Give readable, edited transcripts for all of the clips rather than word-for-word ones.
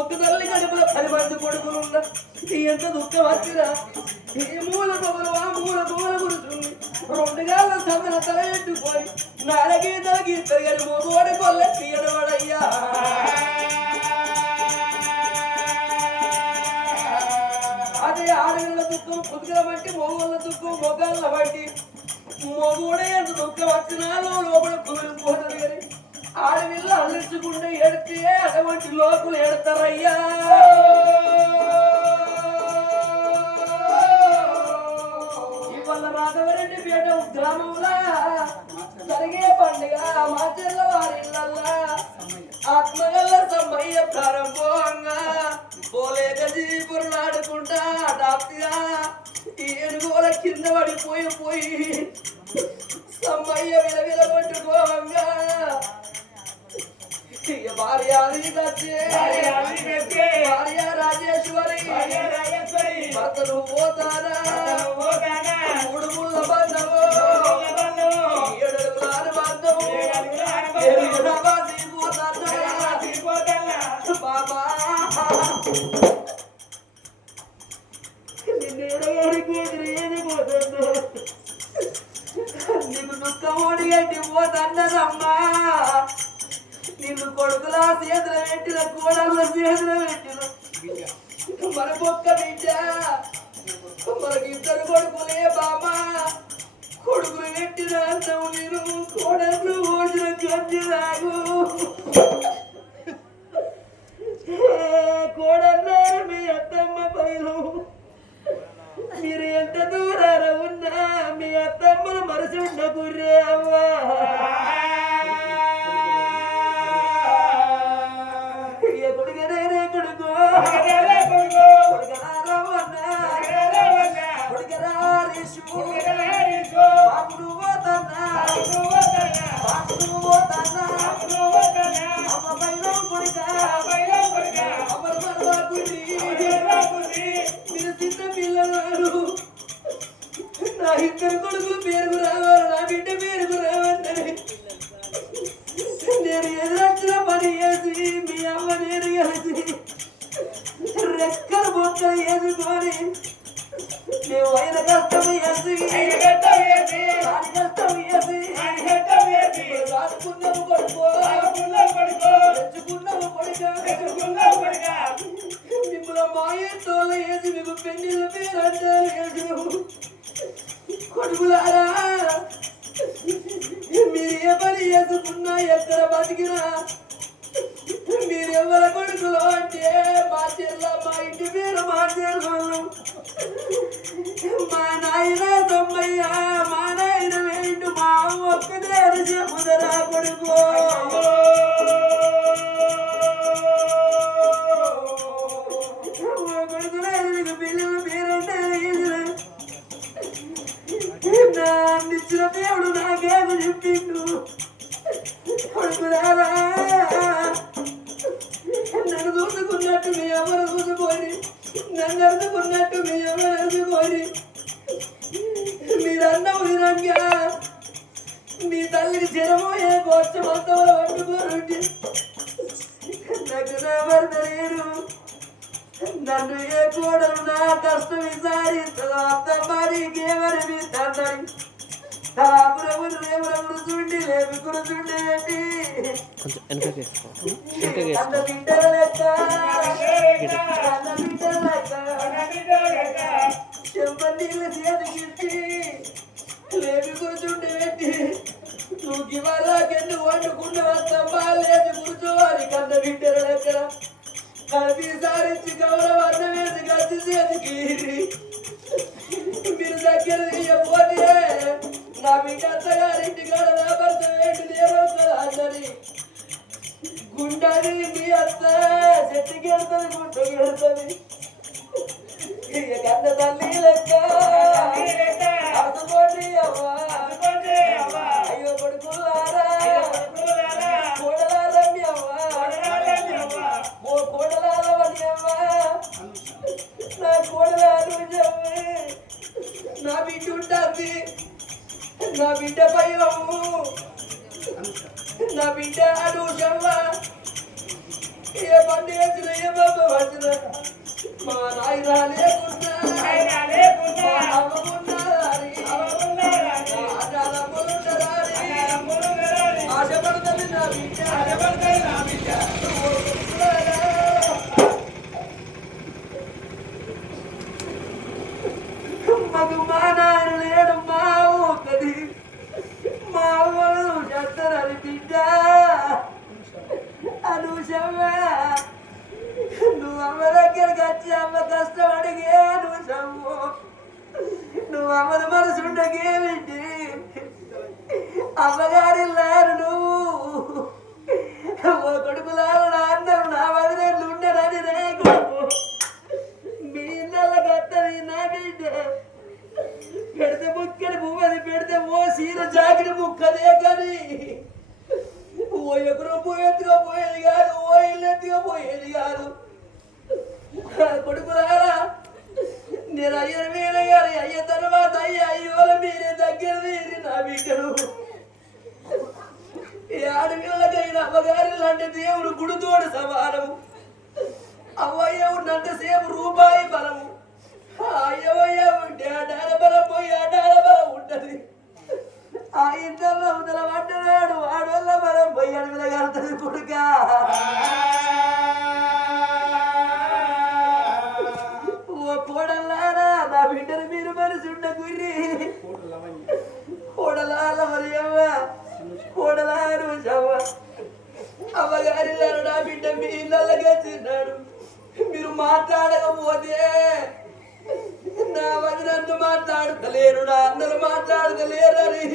ఒక్క తల్లి కడుపులో 10 మంది కొడుకులు ఉన్న ఎంత దుఃఖం వచ్చినా ఈ మూల పొగలు ఆ మూల పొగలు గురుతుంది 2 గాళ్ళ సభల తల ఎట్టుకొని నాలుగీతల గీతలు కానీ మగోడి కొల్ల తీయడవాడయ్యా అదే ఆడగళ్ళ దుఃఖం పుదుగల బట్టి మగోళ్ళ దుఃఖం మొగాళ్ళ బట్టి మగోడే ఎంత దుఃఖం వచ్చినాలో లోపల కూలిపోతుంది కానీ ఆడవిల్ల అల్లించుకుంటే ఎడితే అటువంటి లోకులు ఎడతారయ్యా ఇవాళ రాఘవరెడ్డి పేట గ్రామంలో జరిగే పండుగ మా చెల్ల వారిళ్ళల్లా ఆత్మగల్ల సమ్మయ్య ప్రారంభంగా పోలేక జీపురు నాడుకుంటా డాప్తిగా ఏనుగోల కింద పడిపోయి సమ్మయ్య విలవిల పట్టుకోంగా భార్య రాజేశ్వరి భర్తను పోతారా 3 ముళ్ళ బంధము 7 అడుగుల బంధము బాబా నీకు దుఃఖమోడి గట్టి పోతన్నదమ్మా నిన్ను కొడుకులా చేతులు పెట్టిన కోడళ్ళ చేతులు పెట్టిన మనకొక్క బిడ్డ మనకి 2 కొడుకులే బామా కొడుకులు పెట్టిన అన్నం నేను కోడళ్ళు ఓడిన గంజిరాగు కోడన్నారు మీ అత్తమ్మ పైలు మీరు ఎంత దూరాన ఉన్నా మీ అత్తమ్మను మనసు ఉండకుర్రే అవ్వా నా 2 కొడుకులు పేరుకు రావాలి నా బిడ్డ పేరుకు రావాలి నేను ఎదురొచ్చిన పని చేసి మీ అమ్మ నేను కలిసి రెక్కలు బొక్కలు వేసుకొని మేము అయిన కష్టం వేసి కష్టం వేసి రాసుకున్నాము కొడుకో తెచ్చుకున్నాము కొడుక మిమ్మల్ని మా ఇంట్లో వేసి మీకు పెళ్లిళ్ళ పేరు అంటారు కొడుకులారా మీరు ఏ పని చేసుకున్నా ఎక్కడ బతికినా మీరెవరి కొడుకులు అంటే మా చెల్ల మా ఇంటి పేరు మా చెల్లెలు మా నాయన తమ్మయ్య మా నాయన వేండు మా ఒక్కదే చెప్పుదరా కొడుకు కొడుకులకు పిల్లలు పేరంటే ఇచ్చిన దేవుడు నాకేమో చెప్పిండు కొడుకురారా నన్ను చూసుకున్నట్టు మీ ఎవరు చూసుకొని నన్ను అరుచుకున్నట్టు మీ ఎవరు అరుచుకొని మీరన్నం వినంగా మీ తల్లికి జ్వరమో ఏ కోర్చ మొత్తంలో పట్టుకోరుండి నాకు నా భర్త లేడు నన్ను ఏ కోడలు నా కష్టం విచారిస్తుందో అత్తమ్మారికేమని మీ తండ్రి తాపురములు రేపురములు చూండి లేపుకుడు చూండేటి అన్న బిడ్డల లెక్క చెంపనీళ్ళు చేతికిచ్చి లేపి కూర్చుండేటి నువ్వు ఇవాళకెందు వండుకున్న అత్తమ్మా లేచి కూర్చోవాలి కన్న బిడ్డల లెక్కన కలిపి సారించి గౌరవ వేసి కలిసి చేతికి మీరు దగ్గర తీయపోతే నా బిడ్డ అత్తగారింటి కాడ నా భర్త వేటి లేవని గుండని మీ అత్త చెట్టుకి వెళ్తుంది గుంటకి వెళ్తుంది కన్న తల్లి లెక్క అర్థకోండి అవ్వా అయ్యో కొడుకులారా కోడలారమ్మి అవ్వా ఓ కోడలారవని అవ్వా నా బిడ్డ పైలము నా బిడ్డ అనుషమ్మ ఏ పండు వేసిన ఏ బాబ వచ్చిన మా నాయన లేకున్నా మా అమ్మకున్నా ఆశపడుతుంది నా బిడ్డ మాకు మా నాన్న లేడు మా ఊకది మా వాళ్ళు చేస్తారని బిడ్డ అనుషమ్మ నువ్వు అమ్మ దగ్గరికి వచ్చి అమ్మ కష్టం అడిగే అనుషమ్ము నువ్వు అమ్మని మనసు ఉండగే బిడ్డి అమ్మగారి లారు నువ్వు ఓ కొడుకులారు నా అందరు నా వదిలేళ్ళు ఉండరని రే కొడుకు మీ ఇళ్ళ కత్తది నా బిడ్డ పెడితే ముక్కడి పువ్వది పెడితే ఓ సీర జాకిడి ముక్కదే కానీ ఓ ఎక్కడో పోయేట్టుగా పోయేది కాదు ఓ ఇల్లు ఎత్తుగా పోయేది కాదు కొడుకులారా నేను అయ్యను మీరయ్యారు అయ్య తర్వాత అయ్యోల మీరే దగ్గర తీరి నా బిడ్డను ఈ ఆడపిల్లలకైన అమ్మగారి లాంటి దేవుడు గుడితోడు సమానము అవ్వయ్య ఉన్నంత సేపు రూపాయి బలము అయ్యవయ్య ఉంటే అడాల బలం పోయి అడాల బలం ఉంటది ఆ ఇంట్లో ఉదల పడ్డవాడు ఆడోళ్ళ బలం పోయి అడవిలగలుగుతుంది కొడుక ఓ కోడల్లారా నా బిడ్డను మీరు మనసు ఉండ గుర్రి కోడలాల మరి అవ్వ కోడలారు అమ్మగారి నా బిడ్డ మీ ఇళ్ళగా చిన్నాడు మీరు మాట్లాడకపోతే నా వదినందు మాట్లాడతలేరు నా అందరూ మాట్లాడతలేరని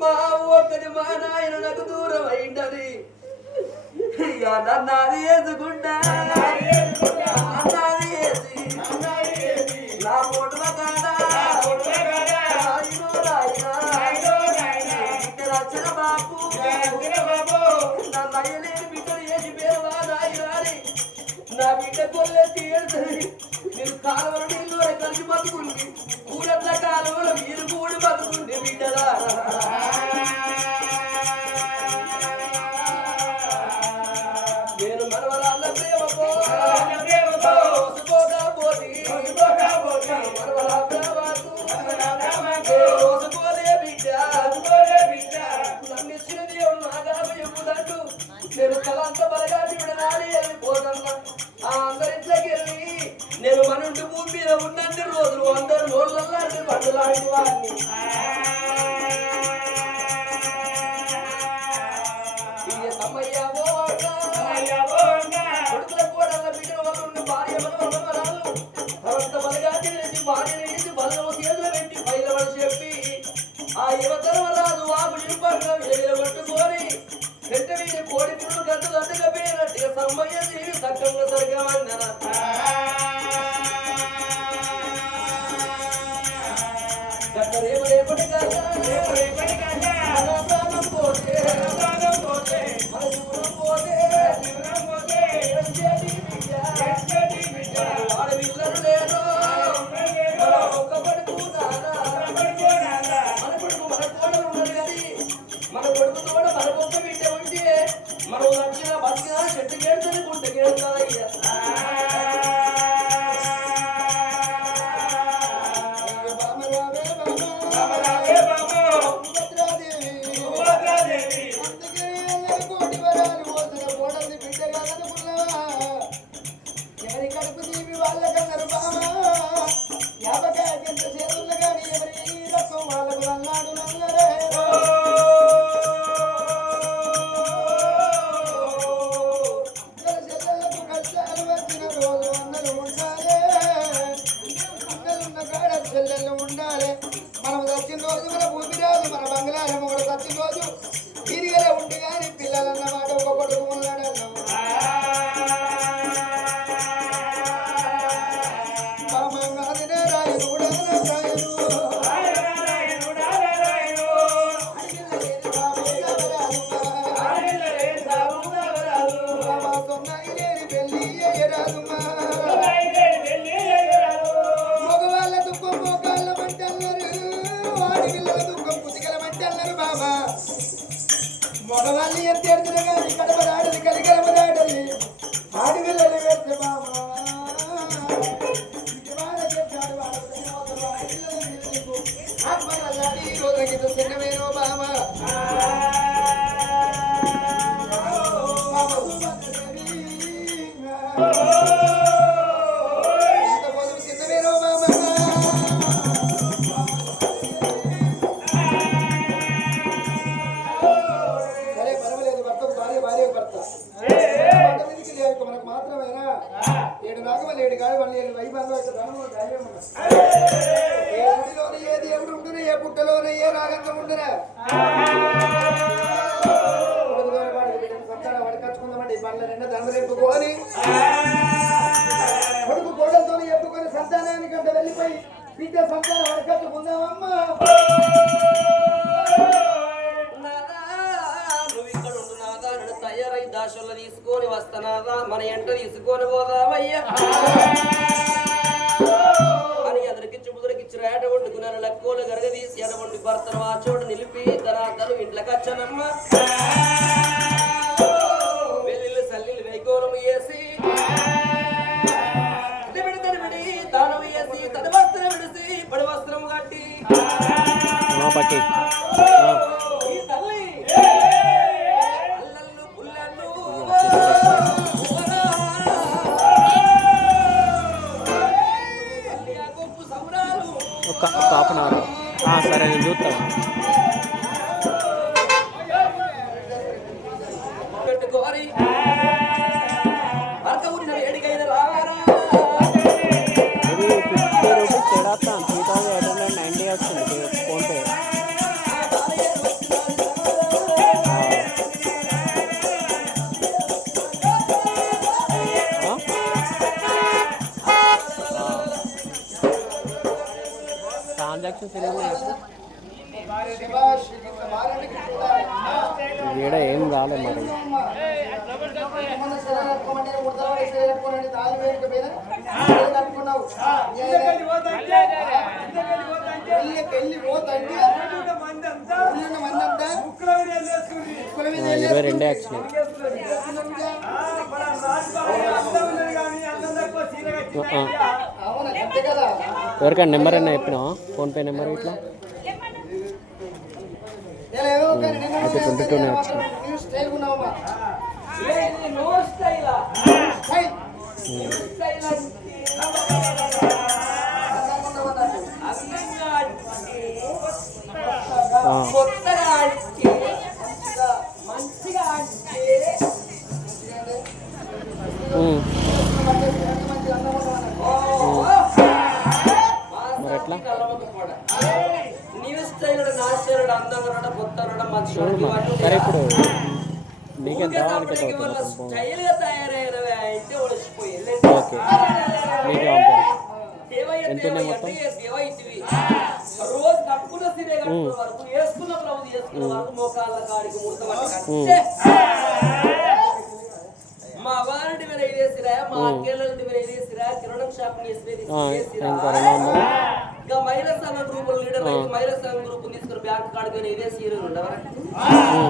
మా ఒక్కటి మా నాయన నాకు దూరం అయిందని ఇక నన్నది వేసుకుంటా అన్నది వేసి నా పొడువ కాడా రచన బాబు నా నయ్యలేని బిడ్డలు వేసి పేరు నాయనాని నా బిడ్డ కొల్లెత్తి ఏడుతుంది మీరు కాలువల నీళ్ళు కలిసి బతుకుండి ఊరట్ల కాలువలో మీరు కూడి బతుకుంటే బిడ్డలా నేను మనవరాళ్ళ ప్రేమతో రోజుకోకపోతే రోజుకోలే బిడ్డ నన్ను ఇచ్చిన దేవుడు నాగాలు చెప్పుదంటూ నేను కలంత బలగాలి విడనాలి వెళ్ళిపోతాను ఆ అందరింట్లోకి వెళ్ళి నేను మనుంటి భూమి మీద ఉన్నన్ని రోజులు అందరు నోళ్ళల్లాంటి పండులాంటి వాడిని కొడుకుల కోడళ్ళ బిడ్డ వాళ్ళు భార్య మనవరాలు అంత బలగాలి వేసి భార్యని వేసి బలం చేతులు పెట్టి పైలవని చెప్పి ఆ యువతరం రాదు వాపు నింపడం పట్టుకొని చెట్ట మీద కోడి పురుడు గంట గంటగా పేరట్టు సమ్మయ్య దేవి సక్కంగా సరిగమన్నారు రేపటి ప్రాణం పోతే ఆడపిల్లలు లేరు ఒక్క పడుకు మన కొడుకు మన కోడలు ఉన్నది కానీ మన కొడుకు కూడా మన పొక్క బిడ్డ ఉంటే మనం నచ్చిన బతికినా చెట్టు కేడుతుంది గుంట కేడుతుందయ్యా ఉండాలి మనం వచ్చిన రోజు మన భూమి రాదు మన బంగ్లారేమో కూడా వచ్చిన రోజు తిరిగలే ఉండి కానీ పిల్లలన్నమాట ఒక కొడుకు ఉన్నాడు మగవాళ్ళ దుఃఖం మోకాళ్ళ మంటన్నారు వాడి పిల్లల దుఃఖం మనకి చిన్నవేనో బామ చిన్నవేనో బామ సరే పర్వాలేదు భర్తకు భార్య భార్య భర్త మనకు మాత్రమేనా 7 నాగమల్లి 7 గాడి మళ్ళీ 7 వైభవంలో అయితే ధనము ధైర్యం ఏ గుడిలోనే ఏ దేవుడు ఉండునే ఏ పుట్టలోనే ఏ రాగంగా ఉండునే సంతానం వడకచ్చుకుందామండి పళ్ళ నిండా దండలు ఎప్పుకొని కొడుకు కోడలతో ఎప్పుకొని సంతానానికంటే వెళ్ళిపోయి బిడ్డ సంతానం వడకచ్చుకుందామమ్మా తయారై దాశల్లో తీసుకొని వస్తున్నాదా మన ఎంట తీసుకొని పోదామయ్యా అని ఎదురికిచ్చి ముదురికిచ్చి రేట వండుకున్నాను లక్కువలు గరగ తీసి ఎడవండి భర్తను ఆ చోటు నిలిపి ధనార్థను ఇంట్లోకి వచ్చానమ్మ వెల్లిళ్ళు సల్లిళ్ళు వైకోనము వేసి విడి దానం వేసి తన వస్త్రం విడిసి పడి వస్త్రం కట్టి ఈ తల్లి ఒక హాఫ్ అన్ అవర్ సరే నేను చూస్తాను పెట్టుకోరి భర్త ఉన్న వేడికైన రావారా ఇది 50 రూపీస్ చేస్తాను 3890 వచ్చింది ఫోన్పే ట్రాన్సాక్షన్స్ వీడ ఏం రాలే మరి ఇరవై రెండే యాక్సిడెంట్ ఎవరికైనా నెంబర్ అయినా చెప్పినావా ఫోన్పే నెంబర్ ఇట్లా అయితే 22 వచ్చింది మరి ఎట్లా సరే ఇప్పుడు నీకెంత ఓకే నీకే ఎంత మొత్తం రోజు కప్పుకున్న సిరే వరకు వేసుకున్న బ్లౌజ్ వేసుకున్న వరకు మోకాళ్ళ కాడికి ముడత మా వారంటి మీద ఇదేసిరా మా అక్కేళ్ళంటి మీద ఇదేసిరా కిరణం షాపింగ్ చేసిరా ఇంకా మహిళా సంఘ గ్రూప్ లీడర్ మహిళా సంఘ గ్రూప్ తీసుకుని బ్యాంక్ కాడుకొని ఇదే సీరియల్ ఉండవరా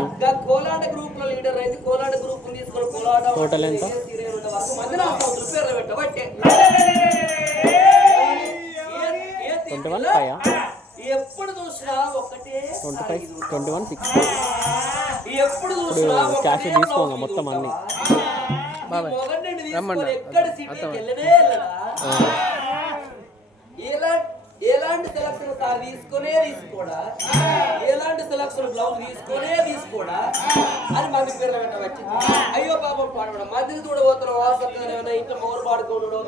ఇంకా కోలాట గ్రూప్ లో లీడర్ అయితే కోలాట గ్రూప్ తీసుకొని కోలాట టోటల్ ఎంత సీరియల్ ఉండవరకు మంది నా రూపాయలు పెట్టబట్టే ఎప్పుడు చూసినా ఒకటే 21 ఎప్పుడు చూసినా క్యాష్ తీసుకోగా మొత్తం అన్ని ఎక్కడ సిటీకి వెళ్ళనే ఎలాంటి సెలక్షన్ కార్ తీసుకోడా ఎలాంటి సెలక్షన్ బ్లౌజ్ తీసుకోడా అని మంది పేర్లు పెట్టవచ్చు అయ్యో పాపం పాడడం మందికి చూడబోతున్నాం వాసన ఇంట్లో మొగలు పాడుకోవడం